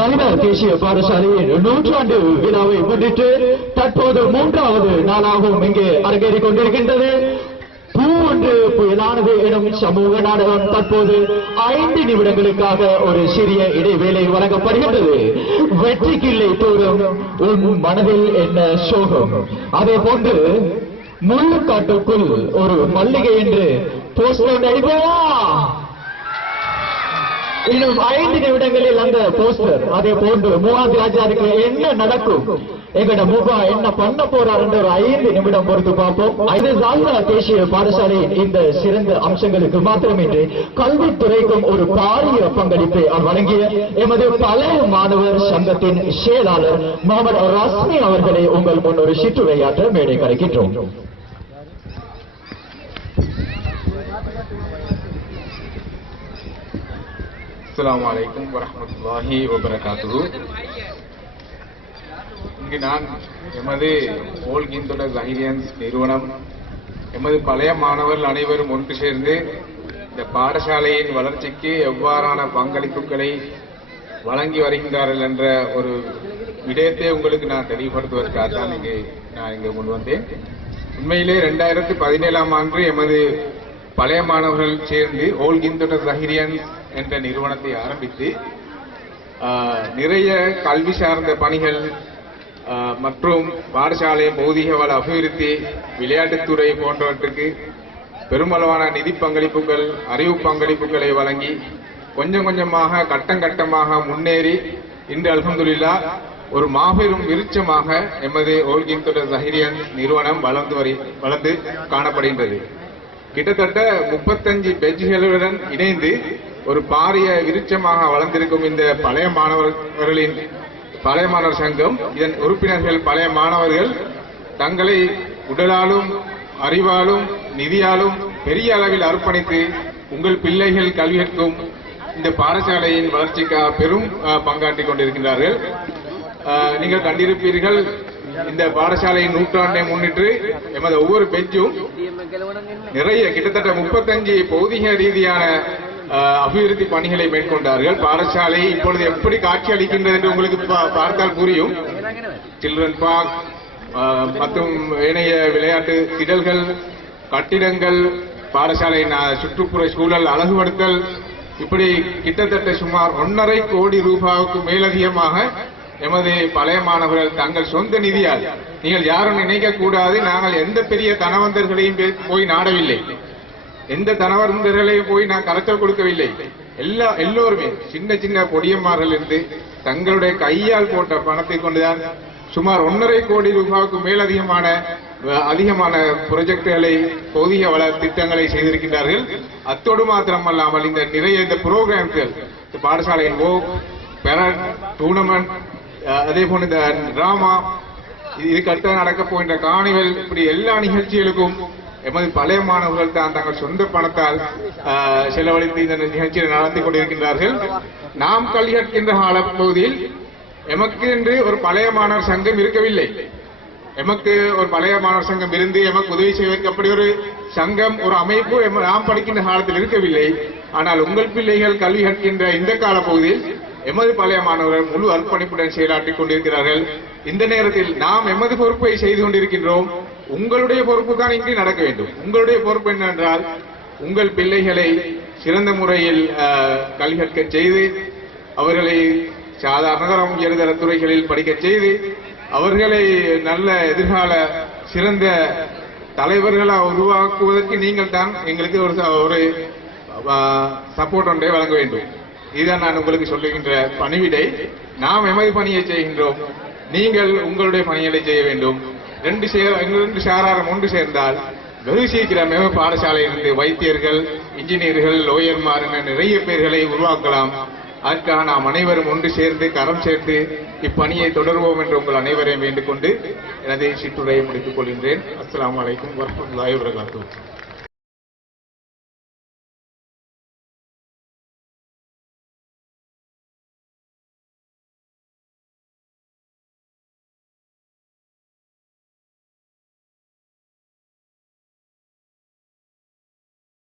ஜாயினா தேசிய பாடசாலையின் 100ஆண்டு விழாவை முன்னிட்டு தற்போது 3வது நாளாகவும் இங்கே அரங்கேறிக் கொண்டிருக்கின்றது. பூ ஒன்று புயலானது எனும் சமூக நாடகம் தற்போது 5 நிமிடங்களுக்காக ஒரு சிறிய இடைவேளை வழங்கப்படுகின்றது. வெற்றி கிள்ளை தோறும் உன் மனதில் என்ன சோகம், அதே போன்று முள்ளுக்காட்டுக்குள் ஒரு மல்லிகை என்று போஸ்டர் அடிப்போமா? இன்னும் 5 நிமிடங்களில் அந்த போஸ்டர் அதே போன்று மூவாந்தி ராஜாருக்கு என்ன நடக்கும், எங்கட முகா என்ன பண்ண போறார் என்ற ஒரு 5 நிமிடம் பொறுத்து பார்ப்போம். இது ஜாயினா தேசிய பாடசாலையின் இந்த சிறந்த அம்சங்களுக்கு மாத்திரமின்றி கல்வித்துறைக்கும் ஒரு பாரிய பங்களிப்பை வழங்கிய எமது பழைய மாணவர் சங்கத்தின் செயலாளர் முகமது ரஸ்மி அவர்களை உங்கள் முன் ஒரு சிற்றுரையாற்ற மேடை கலைக்கின்றோம். அஸ்ஸலாமு அலைக்கும் வரஹ்மத்துல்லாஹி வபரகாத்துஹு. இங்கு நான் எமது ஓல்கிந்துட ஜஹீரியன்ஸ் நிறுவனம், எமது பழைய மாணவர்கள் அனைவரும் ஒன்று சேர்ந்து இந்த பாடசாலையின் வளர்ச்சிக்கு எவ்வாறான பங்களிப்புகளை வழங்கி வருகின்றார்கள் என்ற ஒரு விடயத்தை உங்களுக்கு நான் தெளிவுபடுத்துவதற்காக தான் நான் இங்கு முன் வந்தேன். உண்மையிலே 2017ஆம் ஆண்டு எமது பழைய மாணவர்கள் சேர்ந்து ஓல்கிந்துட ஜஹீரியன்ஸ் என்ற நிறுவனத்தை ஆரம்பித்து நிறைய கல்வி சார்ந்த பணிகள் மற்றும் பாடசாலை பௌதிக வள அபிவிருத்தி, விளையாட்டுத்துறை போன்றவற்றுக்கு பெருமளவான நிதி பங்களிப்புகள், அறிவு பங்களிப்புகளை வழங்கி கொஞ்சம் கொஞ்சமாக கட்டமாக முன்னேறி இன்று அல்ஹம்துலில்லாஹ் ஒரு மாபெரும் விருட்சமாக எமது ஓல்கிந்துட ஜஹீரியன்ஸ் நிறுவனம் வளர்ந்து காணப்படுகின்றது. கிட்டத்தட்ட 35 பெஞ்சுகளுடன் இணைந்து ஒரு பாரிய விருட்சமாக வளர்ந்திருக்கும் இந்த பழைய மாணவர் சங்கம், இதன் உறுப்பினர்கள் பழைய மாணவர்கள் தங்களை உடலாலும் அறிவாலும் நிதியாலும் பெரிய அளவில் அர்ப்பணித்து உங்கள் பிள்ளைகள் கல்வி கற்கும் இந்த பாடசாலையின் வளர்ச்சிக்காக பெரும் பங்காற்றிக் கொண்டிருக்கின்றார்கள். நீங்கள் கண்டிருப்பீர்கள், இந்த பாடசாலையின் 100ஆண்டை முன்னிட்டு எமது ஒவ்வொரு பெஞ்சும் நிறைய கிட்டத்தட்ட 35 பௌதிக ரீதியான அபிவிருத்தி பணிகளை மேற்கொண்டார்கள். பாடசாலை இப்பொழுது எப்படி காட்சி அளிக்கின்றது என்று உங்களுக்கு பார்த்தால் புரியும். சில்ட்ரன் பார்க் மற்றும் ஏனைய விளையாட்டு திடல்கள், கட்டிடங்கள், பாடசாலையின் சுற்றுப்புற சூழல் அழகுபடுத்தல், இப்படி கிட்டத்தட்ட சுமார் 1.5 கோடி ரூபாய்க்கு மேலதிகமாக எமது பழைய மாணவர்கள் தங்கள் சொந்த நிதியால், நீங்கள் யாரும் நினைக்க கூடாது நாங்கள் எந்த பெரிய தனவந்தர்களையும் போய் நாடவில்லை, எந்த தனவந்தர்களையும் போய் நான் கரைச்சல் கொடுக்கவில்லை. எல்லோருமே சின்ன சின்ன பொடியம்மார்கள் இருந்து தங்களுடைய கையால் போட்ட பணத்தை கொண்டுதான் சுமார் 1.5 கோடி ரூபாய்க்கு அதிகமான ப்ரொஜெக்டுகளை, பௌதிக வள திட்டங்களை செய்திருக்கின்றார்கள். அத்தோடு மாத்திரமல்லாமல் இந்த நிறைய இந்த புரோகிராம்கள், பாடசாலையின் ஓக், பெரட், டூர்னமெண்ட், அதே போல இந்த டிராமா, இதுக்கு அடுத்த நடக்க போகின்ற கார்னிவல், இப்படி எல்லா நிகழ்ச்சிகளுக்கும் எமது பழைய மாணவர்கள் தான் தங்கள் சொந்த பணத்தால் செலவழித்து இந்த நிகழ்ச்சியை நடத்தி கொண்டிருக்கின்றார்கள். நாம் கல்வி கற்கின்ற காலப்பகுதியில் எமக்கு என்று ஒரு பழைய மாணவர் சங்கம் இருக்கவில்லை. எமக்கு ஒரு பழைய மாணவர் சங்கம் இருந்து எமக்கு உதவி செய்வதற்கு அப்படி ஒரு சங்கம், ஒரு அமைப்பு நாம் படிக்கின்ற காலத்தில் இருக்கவில்லை. ஆனால் உங்கள் பிள்ளைகள் கல்வி கற்கின்ற இந்த காலப்பகுதியில் எமது பழைய மாணவர்கள் முழு அர்ப்பணிப்புடன் செயலாற்றிக் கொண்டிருக்கிறார்கள். இந்த நேரத்தில் நாம் எமது பொறுப்பை செய்து கொண்டிருக்கின்றோம். உங்களுடைய பொறுப்பு தான் இங்கு நடக்க வேண்டும். உங்களுடைய பொறுப்பு என்னவென்றால், உங்கள் பிள்ளைகளை சிறந்த முறையில் கல்வி கற்க செய்து, அவர்களை சாதாரண உயர்தர துறைகளில் படிக்க செய்து, அவர்களை நல்ல எதிர்கால சிறந்த தலைவர்களாக உருவாக்குவதற்கு நீங்கள் தான் எங்களுக்கு ஒரு சப்போர்ட் ஒன்றை வழங்க வேண்டும். இதுதான் நான் உங்களுக்கு சொல்லுகின்ற பணிவிடை. நாம் எமது பணியை செய்கின்றோம், நீங்கள் உங்களுடைய பணிகளை செய்ய வேண்டும். 2 சாராரம் ஒன்று சேர்ந்தால் வெகு சீக்கிரம் பாடசாலையிலிருந்து வைத்தியர்கள், இன்ஜினியர்கள், லோயர்மார் என நிறைய பேர்களை உருவாக்கலாம். அதற்காக நாம் அனைவரும் ஒன்று சேர்ந்து கரம் சேர்த்து இப்பணியை தொடர்வோம் என்று உங்கள் அனைவரையும் வேண்டிக் கொண்டு எனது சிற்றுரையை முடித்துக் கொள்கின்றேன். அஸ்ஸலாமு அலைக்கும் வரஹ்மத்துல்லாஹி வபரகாத்துஹு.